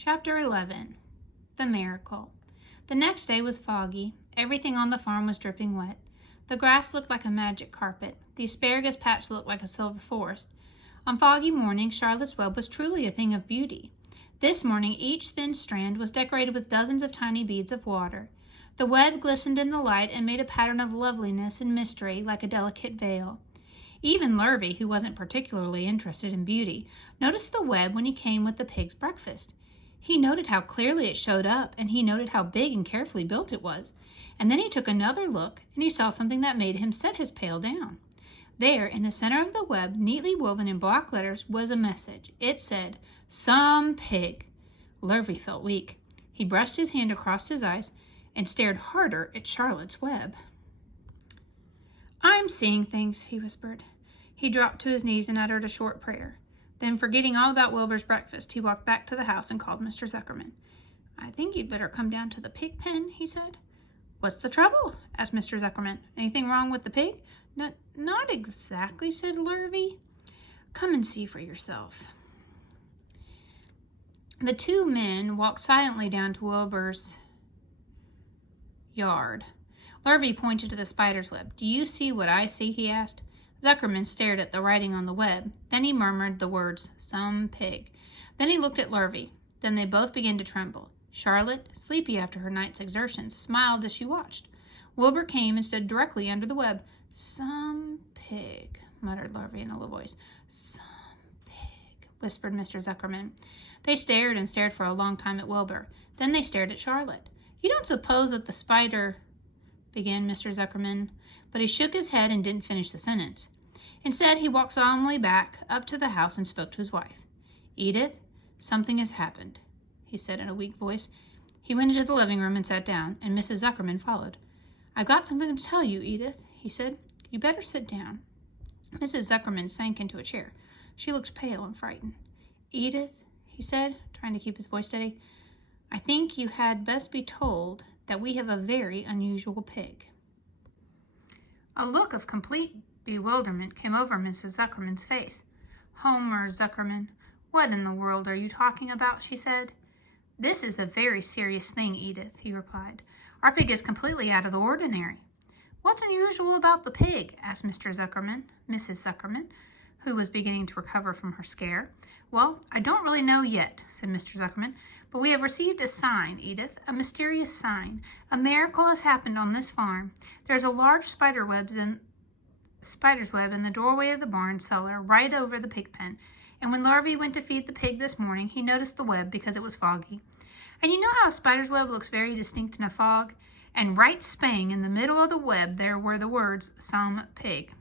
Chapter 11. The Miracle. The next day was foggy. Everything on the farm was dripping wet. The grass looked like a magic carpet. The asparagus patch looked like a silver forest. On foggy mornings, Charlotte's Web was truly a thing of beauty. This morning, each thin strand was decorated with dozens of tiny beads of water. The web glistened in the light and made a pattern of loveliness and mystery like a delicate veil. Even Lurvy, who wasn't particularly interested in beauty, noticed the web when he came with the pig's breakfast. He noted how clearly it showed up, and he noted how big and carefully built it was. And then he took another look, and he saw something that made him set his pail down. There, in the center of the web, neatly woven in block letters, was a message. It said, "Some pig." Lurvy felt weak. He brushed his hand across his eyes and stared harder at Charlotte's Web. "I'm seeing things," he whispered. He dropped to his knees and uttered a short prayer. Then, forgetting all about Wilbur's breakfast, he walked back to the house and called Mr. Zuckerman. "I think you'd better come down to the pig pen," he said. "What's the trouble?" asked Mr. Zuckerman. "Anything wrong with the pig?" Not exactly," said Lurvy. "Come and see for yourself." The two men walked silently down to Wilbur's yard. Lurvy pointed to the spider's web. "Do you see what I see?" he asked. Zuckerman stared at the writing on the web. Then he murmured the words, "Some pig." Then he looked at Lurvy. Then they both began to tremble. Charlotte, sleepy after her night's exertions, smiled as she watched. Wilbur came and stood directly under the web. "Some pig," muttered Lurvy in a low voice. "Some pig," whispered Mr. Zuckerman. They stared and stared for a long time at Wilbur. Then they stared at Charlotte. "You don't suppose that the spider—" began Mr. Zuckerman, but he shook his head and didn't finish the sentence. Instead, he walked solemnly back up to the house and spoke to his wife. "Edith, something has happened," he said in a weak voice. He went into the living room and sat down, and Mrs. Zuckerman followed. "I've got something to tell you, Edith," he said. "You better sit down." Mrs. Zuckerman sank into a chair. She looked pale and frightened. "Edith," he said, trying to keep his voice steady, "I think you had best be told that we have a very unusual pig." A look of complete bewilderment came over Mrs. Zuckerman's face. "Homer Zuckerman, what in the world are you talking about?" she said. "This is a very serious thing, Edith," he replied. "Our pig is completely out of the ordinary." "What's unusual about the pig?" asked Mrs. Zuckerman, who was beginning to recover from her scare. "Well, I don't really know yet," said Mr. Zuckerman, "but we have received a sign, Edith, a mysterious sign. A miracle has happened on this farm. There's a large spider's web in the doorway of the barn cellar right over the pig pen. And when Lurvy went to feed the pig this morning, he noticed the web because it was foggy. And you know how a spider's web looks very distinct in a fog? And right spang in the middle of the web there were the words, 'Some pig.'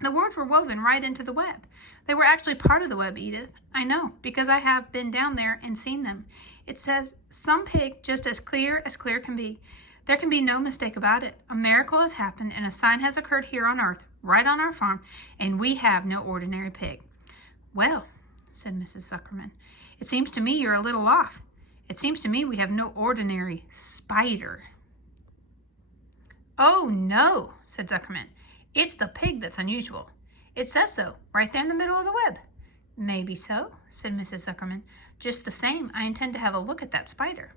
The words were woven right into the web. They were actually part of the web, Edith. I know, because I have been down there and seen them. It says, 'Some pig,' just as clear can be. There can be no mistake about it. A miracle has happened, and a sign has occurred here on earth, right on our farm, and we have no ordinary pig." "Well," said Mrs. Zuckerman, "it seems to me you're a little off. It seems to me we have no ordinary spider." "Oh, no," said Zuckerman. "It's the pig that's unusual. It says so, right there in the middle of the web." "Maybe so," said Mrs. Zuckerman. "Just the same, I intend to have a look at that spider."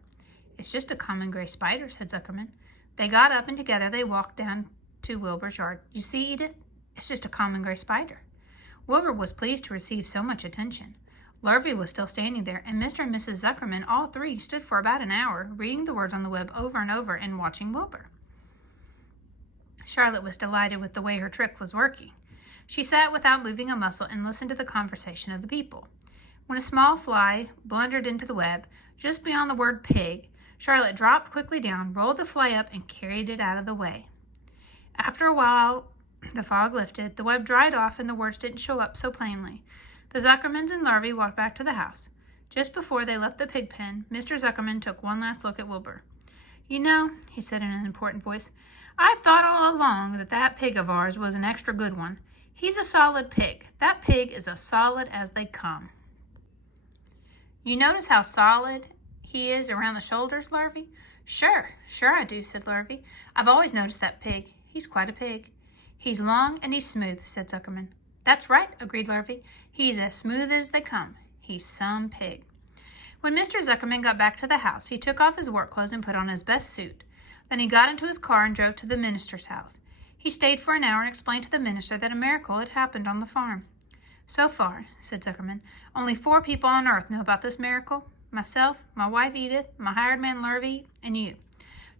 "It's just a common gray spider," said Zuckerman. They got up and together they walked down to Wilbur's yard. "You see, Edith? It's just a common gray spider." Wilbur was pleased to receive so much attention. Lurvy was still standing there, and Mr. and Mrs. Zuckerman, all three, stood for about an hour, reading the words on the web over and over and watching Wilbur. Charlotte was delighted with the way her trick was working. She sat without moving a muscle and listened to the conversation of the people. When a small fly blundered into the web, just beyond the word pig, Charlotte dropped quickly down, rolled the fly up, and carried it out of the way. After a while, the fog lifted, the web dried off, and the words didn't show up so plainly. The Zuckermans and Lurvy walked back to the house. Just before they left the pig pen, Mr. Zuckerman took one last look at Wilbur. "You know," he said in an important voice, "I've thought all along that pig of ours was an extra good one. He's a solid pig. That pig is as solid as they come." "You notice how solid he is around the shoulders, Lurvy?" Sure I do," said Lurvy. "I've always noticed that pig. He's quite a pig." "He's long and he's smooth," said Zuckerman. "That's right," agreed Lurvy. "He's as smooth as they come. He's some pig." When Mr. Zuckerman got back to the house, he took off his work clothes and put on his best suit. Then he got into his car and drove to the minister's house. He stayed for an hour and explained to the minister that a miracle had happened on the farm. "So far," said Zuckerman, "only 4 people on earth know about this miracle. Myself, my wife Edith, my hired man Lurvy, and you."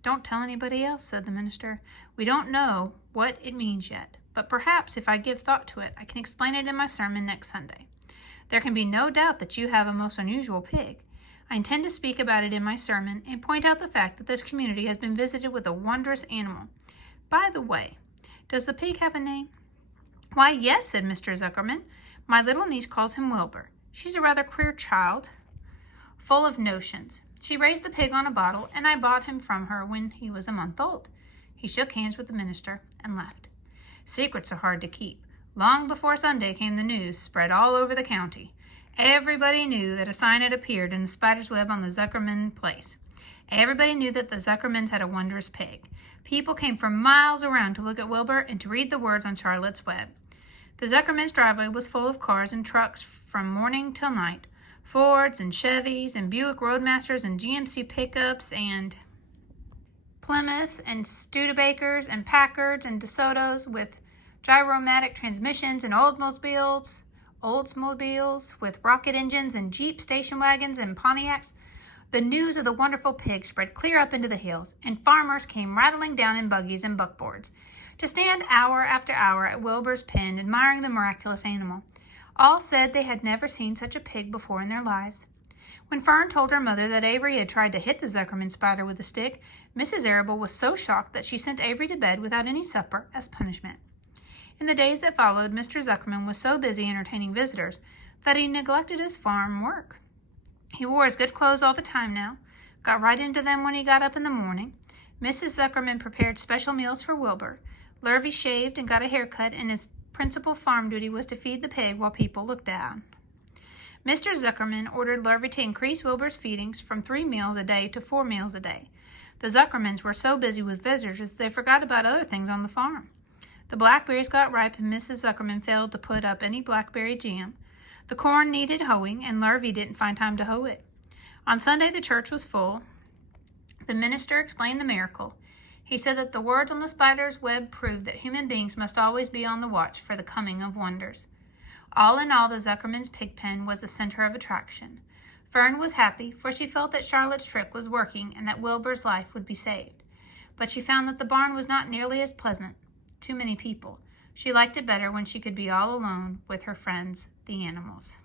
"Don't tell anybody else," said the minister. "We don't know what it means yet, but perhaps if I give thought to it, I can explain it in my sermon next Sunday. There can be no doubt that you have a most unusual pig. I intend to speak about it in my sermon and point out the fact that this community has been visited with a wondrous animal. By the way, does the pig have a name?" "Why, yes," said Mr. Zuckerman. "My little niece calls him Wilbur. She's a rather queer child, full of notions. She raised the pig on a bottle, and I bought him from her when he was a month old." He shook hands with the minister and left. Secrets are hard to keep. Long before Sunday came the news spread all over the county. Everybody knew that a sign had appeared in the spider's web on the Zuckerman place. Everybody knew that the Zuckermans had a wondrous pig. People came from miles around to look at Wilbur and to read the words on Charlotte's web. The Zuckermans' driveway was full of cars and trucks from morning till night. Fords and Chevys and Buick Roadmasters and GMC pickups and Plymouths and Studebakers and Packards and DeSotos with gyromatic transmissions and Oldsmobiles with rocket engines and Jeep station wagons and Pontiacs. The news of the wonderful pig spread clear up into the hills, and farmers came rattling down in buggies and buckboards to stand hour after hour at Wilbur's pen admiring the miraculous animal. All said they had never seen such a pig before in their lives. When Fern told her mother that Avery had tried to hit the Zuckerman spider with a stick, Mrs. Arable was so shocked that she sent Avery to bed without any supper as punishment. In the days that followed, Mr. Zuckerman was so busy entertaining visitors that he neglected his farm work. He wore his good clothes all the time now, got right into them when he got up in the morning. Mrs. Zuckerman prepared special meals for Wilbur. Lurvy shaved and got a haircut, and his principal farm duty was to feed the pig while people looked down. Mr. Zuckerman ordered Lurvy to increase Wilbur's feedings from 3 meals a day to 4 meals a day. The Zuckermans were so busy with visitors they forgot about other things on the farm. The blackberries got ripe, and Mrs. Zuckerman failed to put up any blackberry jam. The corn needed hoeing, and Lurvy didn't find time to hoe it. On Sunday, the church was full. The minister explained the miracle. He said that the words on the spider's web proved that human beings must always be on the watch for the coming of wonders. All in all, the Zuckerman's pig pen was the center of attraction. Fern was happy, for she felt that Charlotte's trick was working and that Wilbur's life would be saved. But she found that the barn was not nearly as pleasant. Too many people. She liked it better when she could be all alone with her friends, the animals.